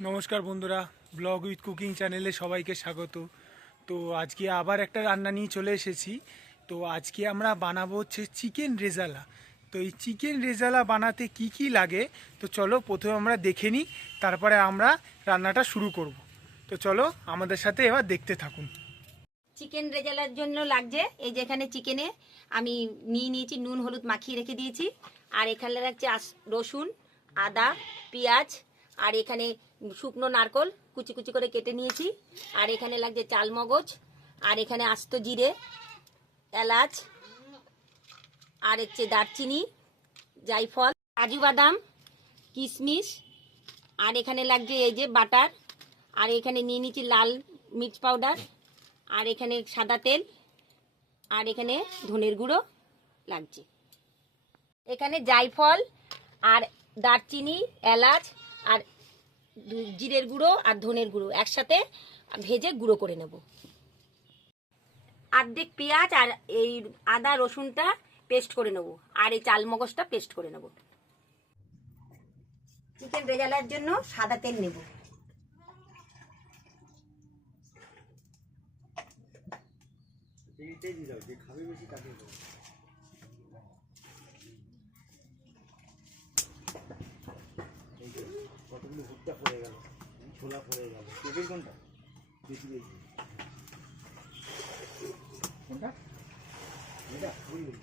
নমস্কার বন্ধুরা blog with cooking চ্যানেলে সবাইকে স্বাগত। তো আজকে আবার একটা রান্না নিয়ে চলে এসেছি। তো আজকে আমরা বানাবো হচ্ছে চিকেন রেজালা। তো এই চিকেন রেজালা বানাতে কি কি লাগে? তো চলো প্রথমে আমরা দেখে নিই, তারপরে আমরা রান্নাটা শুরু করব। তো চলো আমাদের সাথে এবার দেখতে থাকুন। চিকেন রেজালার জন্য লাগছে, এই যে এখানে চিকেনে আমি নিয়ে নিয়েছি, নুন, হলুদ মাখিয়ে রেখে দিয়েছি। আর এখানে আস- রসুন, আদা, পেঁয়াজ, আর এখানে শুকনো নারকল, কুচি কুচি করে কেটে নিয়েছি। আর এখানে লাগছে চালমগজ আর এখানে আস্ত জিরে, এলাচ, আর হচ্ছে দারচিনি জাইফল কাজু বাদাম কিশমিশ আর এখানে লাগছে এই যে বাটার, আর এখানে নিয়ে নিয়েছি লাল মির্চ পাউডার, আর এখানে সাদা তেল, আর এখানে ধনের গুঁড়ো লাগছে। এখানে জাইফল আর দারচিনি, এলাচ, আর জিরের গুঁড়ো আর ধনের গুঁড়ো। একসাথে ভেজে গুঁড়ো করে নেব। অর্ধেক পেঁয়াজ আর এই আদা রসুনটা পেস্ট করে নেব আর এই চাল মগজটা পেস্ট করে নেব। চিকেন ভেজালার জন্য সাদা তেল নেব। কতগুলো ভুট্টা পড়ে গেল ছোলা পড়ে গেল। পেঁপের কোনটা? বেশি বেশি। কোনটা? এটা ওই ওই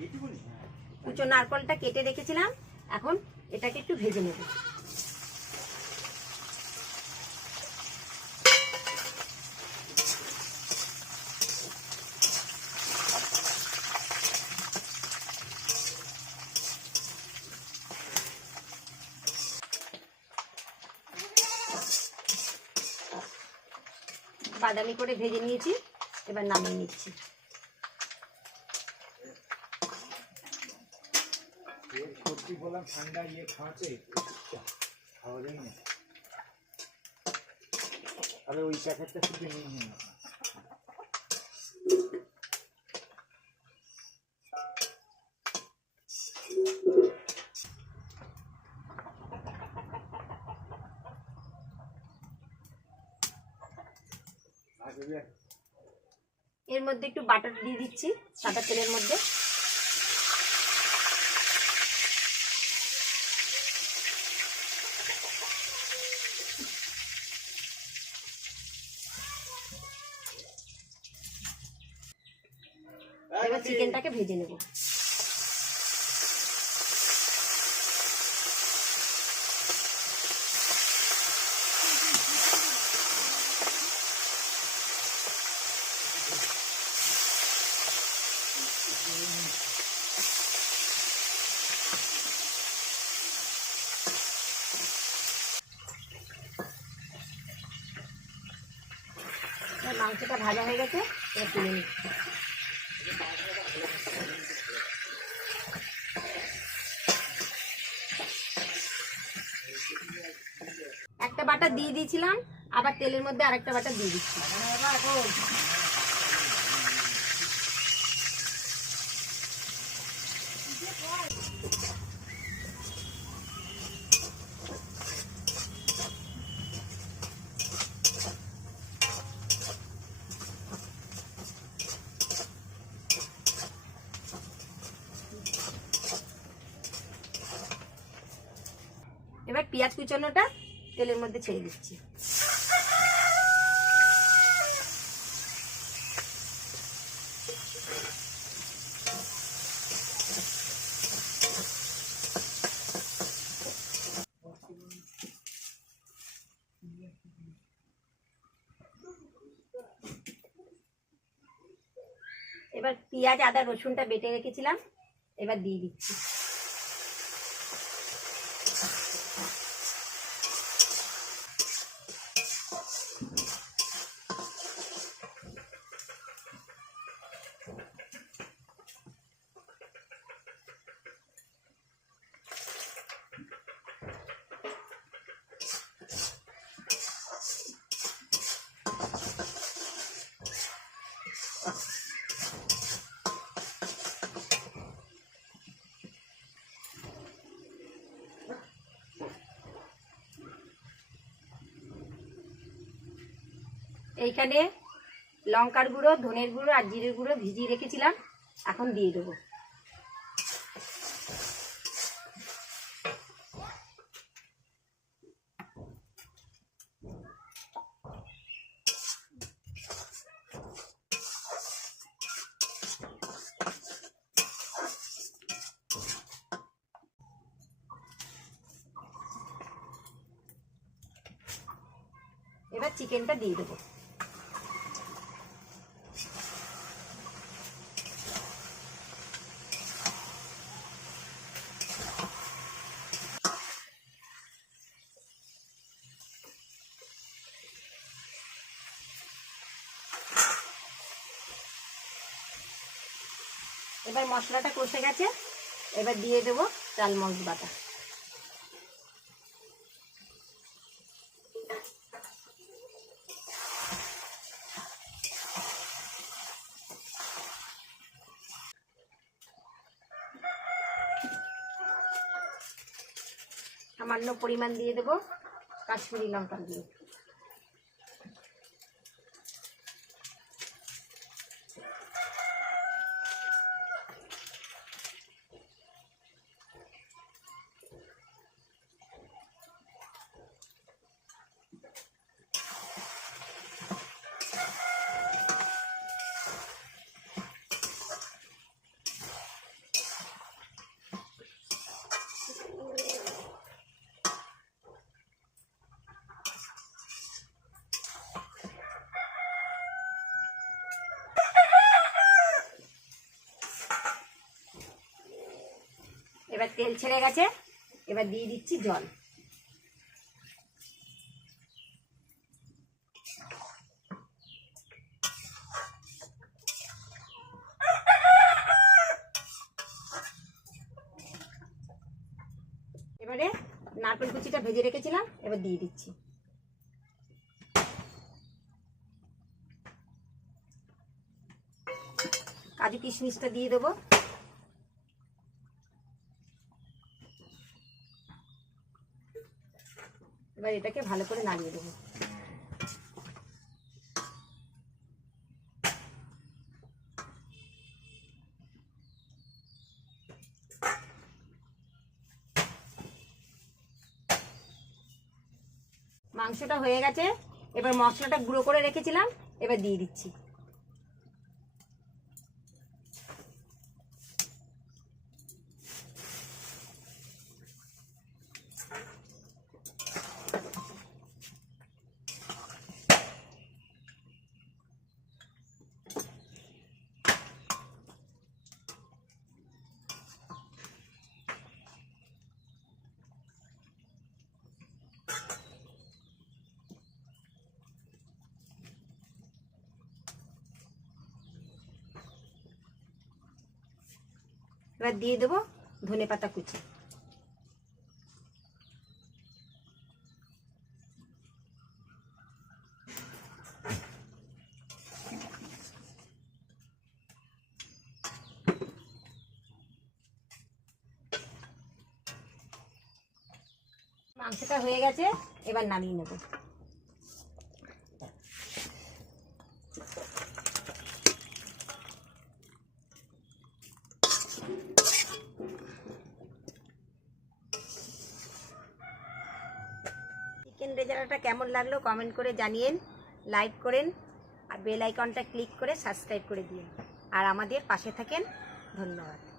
এইটুকুনি হ্যাঁ। কুচো নারকলটা কেটে রেখেছিলাম এখন এটাকে একটু ভেজে নেব। বাদামি করে ভেজে নিয়েছি, এবার নামিয়ে নিচ্ছি। ঠান্ডা ইয়ে খাওয়াতে খাওয়া যায় না। তাহলে ওই প্যাকেটটা শুধু নিয়ে নিন। এর মধ্যে একটু বাটার দিয়ে দিচ্ছি সাদা তেলের মধ্যে। এবার চিকেনটাকে ভেজে নেব এবার মাংসটা ভাজা হয়ে গেছে তুলে নিচ্ছি। একটা বাটা দিয়ে দিয়েছিলাম, আবার তেলের মধ্যে আরেকটা বাটা দিয়ে দিচ্ছি এবার পেঁয়াজ কুচানোটা তেলের মধ্যে ছেড়ে দিচ্ছি। এবার পেঁয়াজ আদা রসুনটা বেটে রেখেছিলাম এবার দিয়ে দিচ্ছি। এইখানে লঙ্কার গুঁড়ো, ধনের গুঁড়ো আর জিরের গুঁড়ো ভিজিয়ে রেখেছিলাম। এখন দিয়ে দেবো। এবার চিকেনটা দিয়ে দেবো। এবার মশলাটা কষে গেছে। এবার দিয়ে দেবো চাল মগজ বাটা। সামান্য পরিমাণ দিয়ে দেবো কাশ্মীরি লঙ্কা গুঁড়ো এবার তেল ছেড়ে গেছে, এবার দিয়ে দিচ্ছি জল। এবারে নারকেল কুচিটা ভেজে রেখেছিলাম, এবার দিয়ে দিচ্ছি। কাজু কিশমিশটা দিয়ে দেবো। এবার এটাকে ভালো করে নাড়িয়ে দেবো। মাংসটা হয়ে গেছে। এবার মশলাটা গুঁড়ো করে রেখেছিলাম, এবার দিয়ে দিচ্ছি। এবার দিয়ে দেবো ধনে পাতা কুচি। মাংসটা হয়ে গেছে এবার নামিয়ে নেব। রেজালাটা কেমন লাগল কমেন্ট করে জানিয়েন লাইক করেন, আর বেল আইকনটা ক্লিক করে সাবস্ক্রাইব করে দিন আর আমাদের পাশে থাকেন, ধন্যবাদ।